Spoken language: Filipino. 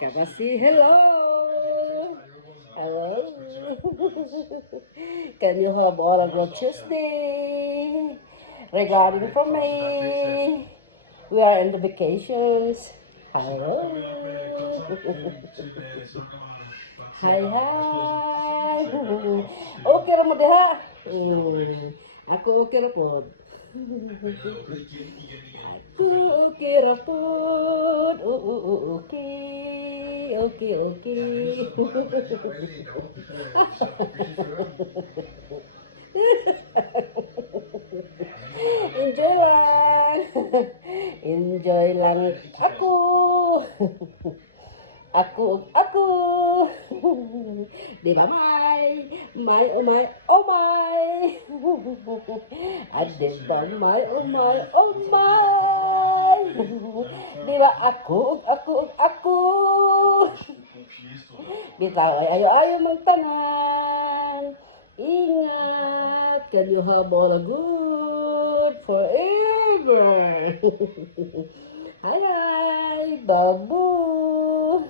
Come say hello. Hello. Can you have all a good Tuesday? Regarding for me, we are in the vacations. Hello. Hi, hi. Okay ra mo diha. Ako okay ra po. Aku okay ra po. Okay. Okay, okay. Enjoy lang. Enjoy lang ako. Ako. Di ba, May? May, oh my, oh my. At di ba, May, oh my, oh my. Di ba, ako. Bitaw ay ayo magtanan. Ingat. Can you have all a good forever? Hi, hi, babu.